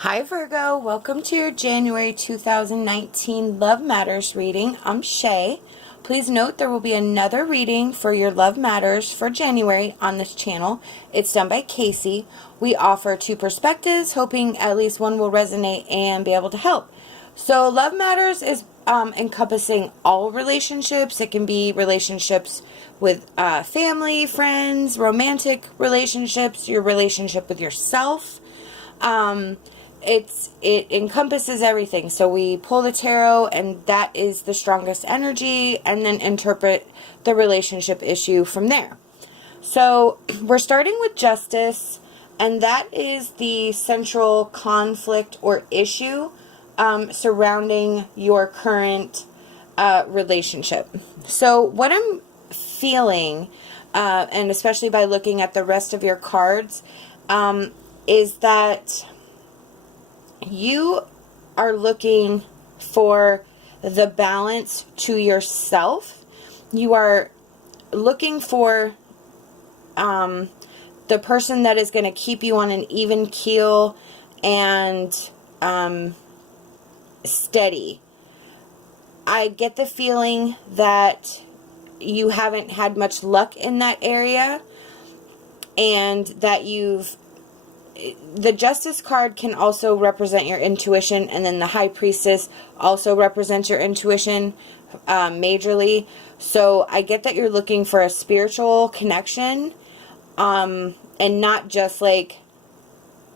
Hi Virgo, welcome to your January 2019 Love Matters reading. I'm Shae. Please note there will be another reading for your Love Matters for January on this channel. It's done by Kacee. We offer two perspectives, hoping at least one will resonate and be able to help. So Love Matters is encompassing all relationships. It can be relationships with family, friends, romantic relationships, your relationship with yourself. It encompasses everything. So we pull the tarot, and that is the strongest energy, and then interpret the relationship issue from there. So we're starting with justice, and that is the central conflict or issue surrounding your current relationship. So what I'm feeling, and especially by looking at the rest of your cards, is that you are looking for the balance to yourself. You are looking for the person that is going to keep you on an even keel and steady. I get the feeling that you haven't had much luck in that area, and that the Justice card can also represent your intuition, and then the High Priestess also represents your intuition majorly. So I get that you're looking for a spiritual connection, and not just like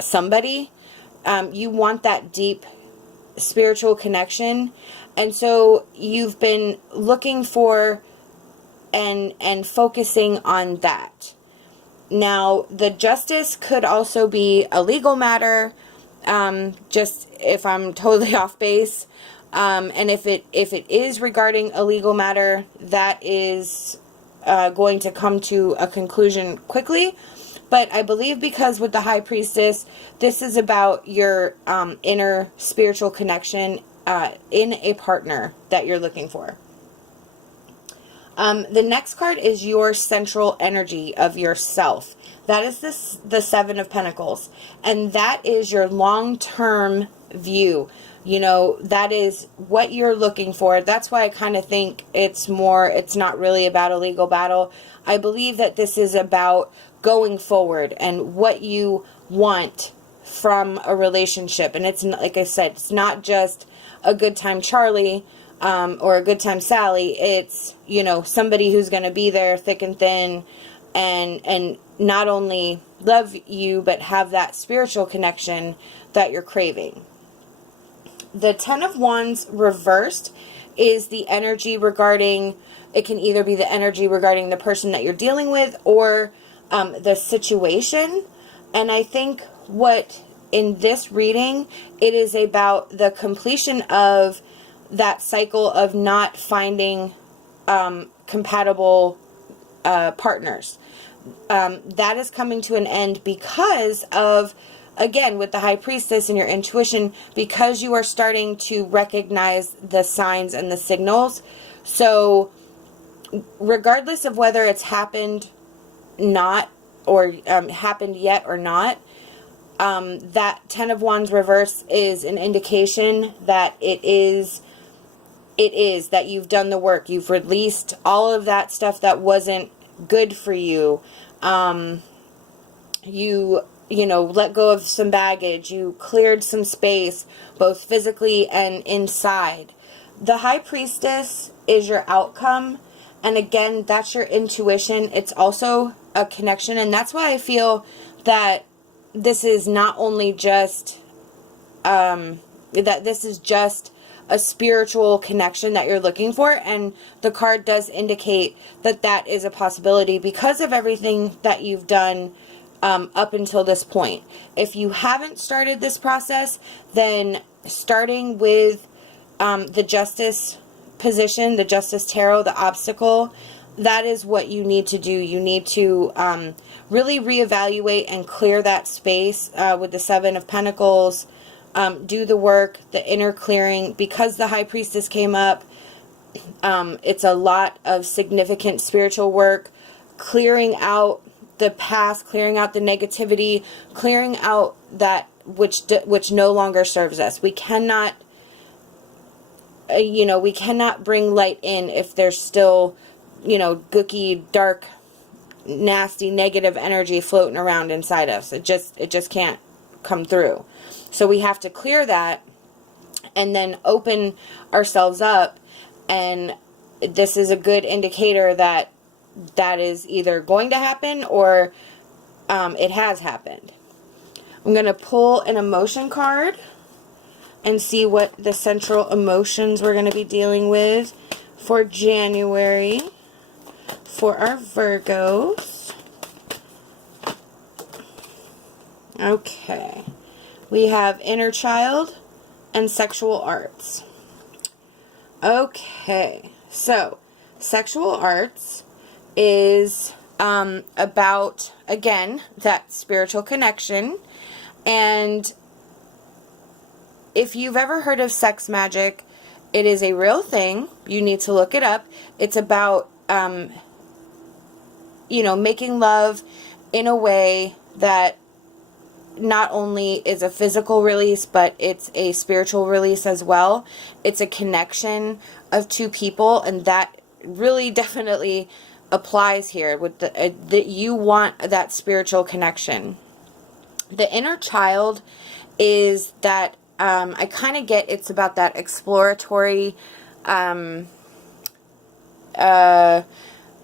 somebody. You want that deep spiritual connection, and so you've been looking for and focusing on that. Now, the justice could also be a legal matter, just if I'm totally off base. And if it is regarding a legal matter, that is going to come to a conclusion quickly. But I believe because with the High Priestess, this is about your inner spiritual connection in a partner that you're looking for. The next card is your central energy of yourself. That is the Seven of Pentacles. And that is your long-term view. You know, that is what you're looking for. That's why I kind of think it's not really about a legal battle. I believe that this is about going forward and what you want from a relationship. And it's, like I said, it's not just a good time Charlie, or a good time Sally. It's, you know, somebody who's going to be there thick and thin, and not only love you, but have that spiritual connection that you're craving. The Ten of Wands reversed is the energy regarding, it can either be the energy regarding the person that you're dealing with or the situation. And I think what in this reading, it is about the completion of that cycle of not finding compatible partners. That is coming to an end because of, again, with the High Priestess and your intuition, because you are starting to recognize the signs and the signals. So regardless of whether it's happened not, or happened yet or not, that Ten of Wands reverse is an indication that it is that you've done the work. You've released all of that stuff that wasn't good for you. You know, let go of some baggage. You cleared some space, both physically and inside. The High Priestess is your outcome. And again, that's your intuition. It's also a connection. And that's why I feel that this is not only just, that this is just a spiritual connection that you're looking for, and the card does indicate that that is a possibility because of everything that you've done up until this point. If you haven't started this process, then starting with the Justice position, the Justice Tarot, the obstacle, that is what you need to do. You need to really reevaluate and clear that space with the Seven of Pentacles. Do the work, the inner clearing. Because the High Priestess came up, it's a lot of significant spiritual work, clearing out the past, clearing out the negativity, clearing out that which no longer serves us. We cannot, we cannot bring light in if there's still, gooky, dark, nasty, negative energy floating around inside us. It just can't come through. So we have to clear that and then open ourselves up, and this is a good indicator that is either going to happen or it has happened. I'm going to pull an emotion card and see what the central emotions we're going to be dealing with for January for our Virgos. Okay. We have inner child and sexual arts. Okay. So, sexual arts is about, again, that spiritual connection. And if you've ever heard of sex magic, it is a real thing. You need to look it up. It's about, making love in a way that not only is a physical release, but it's a spiritual release as well. It's a connection of two people, and that really definitely applies here with that you want that spiritual connection. The inner child is that I kind of get it's about that exploratory,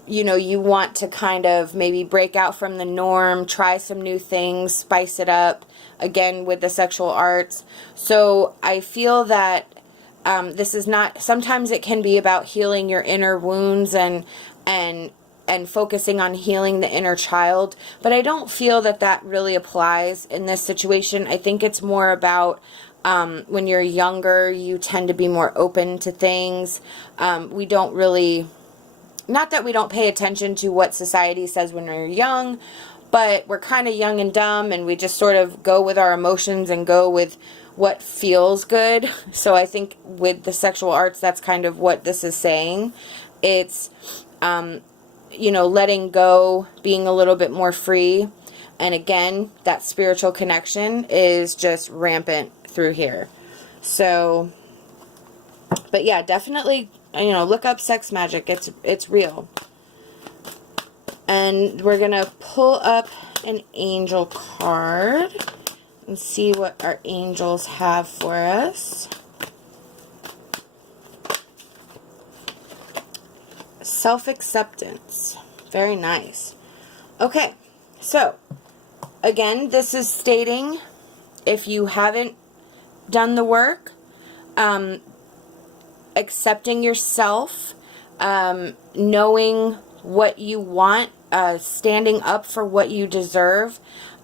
you want to kind of maybe break out from the norm, try some new things, spice it up, again with the sexual arts. So I feel that this is not, sometimes it can be about healing your inner wounds and focusing on healing the inner child, but I don't feel that really applies in this situation. I think it's more about when you're younger, you tend to be more open to things. We don't really, not that we don't pay attention to what society says when we're young, but we're kind of young and dumb, and we just sort of go with our emotions and go with what feels good. So I think with the sexual arts, that's kind of what this is saying. It's, letting go, being a little bit more free. And again, that spiritual connection is just rampant through here. So, but yeah, definitely, look up sex magic. It's real. And we're going to pull up an angel card and see what our angels have for us. Self-acceptance. Very nice. Okay, so again, this is stating if you haven't done the work, accepting yourself, knowing what you want, standing up for what you deserve,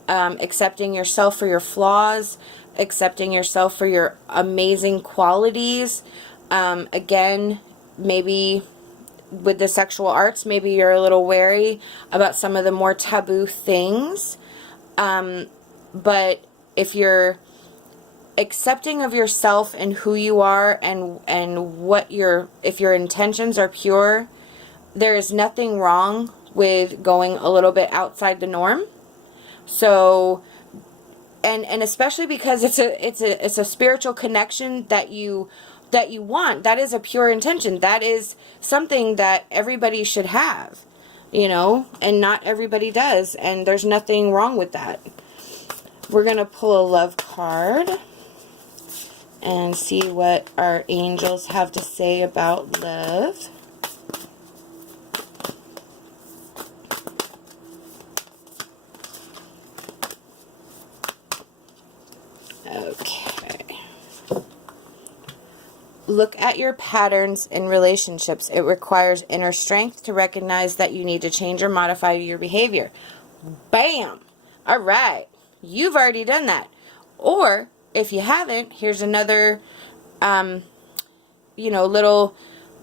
accepting yourself for your flaws, accepting yourself for your amazing qualities. Again, maybe with the sexual arts, maybe you're a little wary about some of the more taboo things. But if you're accepting of yourself and who you are and what if your intentions are pure, there is nothing wrong with going a little bit outside the norm. So, and especially because it's a spiritual connection that you want. That is a pure intention. That is something that everybody should have, and not everybody does. And there's nothing wrong with that. We're going to pull a love card and see what our angels have to say about love. Okay. Look at your patterns in relationships. It requires inner strength to recognize that you need to change or modify your behavior. Bam! All right. You've already done that. Or, if you haven't, here's another, little,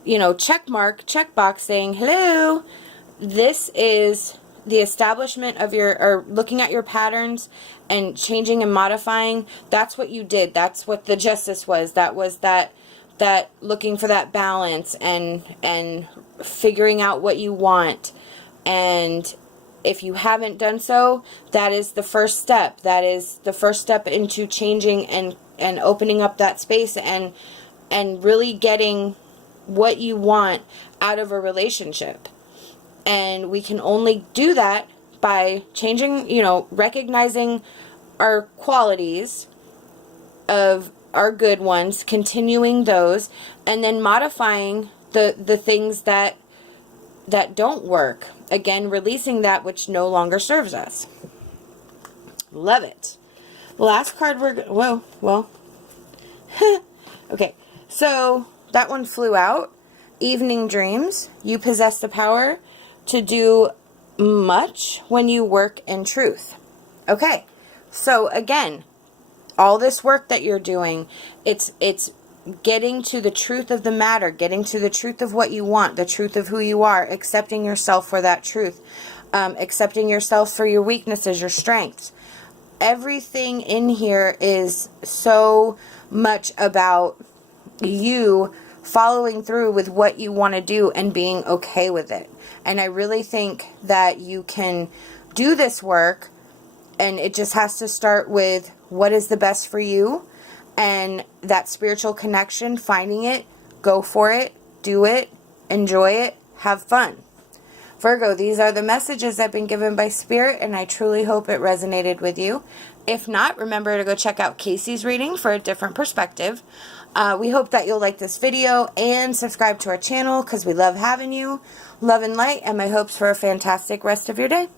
checkbox saying, hello, this is the establishment of or looking at your patterns and changing and modifying. That's what you did. That's what the justice was. That was that looking for that balance and figuring out what you want. And If you haven't done so, that is the first step. That is the first step into changing and opening up that space and really getting what you want out of a relationship. And we can only do that by changing, you know, recognizing our qualities of our good ones, continuing those, and then modifying the things that don't work. Again, releasing that which no longer serves us. Love it. Last card well. Okay, so that one flew out. Evening dreams. You possess the power to do much when you work in truth. Okay, so again, all this work that you're doing, it's getting to the truth of the matter, getting to the truth of what you want, the truth of who you are, accepting yourself for that truth, accepting yourself for your weaknesses, your strengths. Everything in here is so much about you following through with what you want to do and being okay with it. And I really think that you can do this work, and it just has to start with what is the best for you, and that spiritual connection, finding it, go for it, do it, enjoy it, have fun. Virgo, these are the messages that have been given by Spirit, and I truly hope it resonated with you. If not, remember to go check out Kacey's reading for a different perspective. We hope that you'll like this video and subscribe to our channel because we love having you. Love and light, and my hopes for a fantastic rest of your day.